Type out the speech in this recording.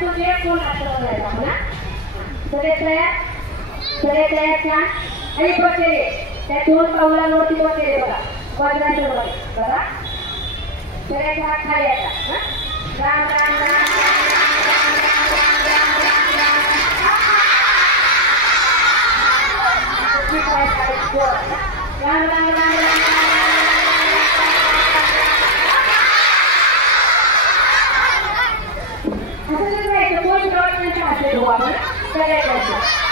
तुझे कोण आठवलं आपण ना सगळे तयार छान आणि बसलेले त्या दोन पावलांवरती बसलेले बघा वजनाचं बघा सगळ्याचे हात खाली आता राम राम राम राम राम राम असं करायचं कोण प्रॉब्लेम आपण सगळ्यात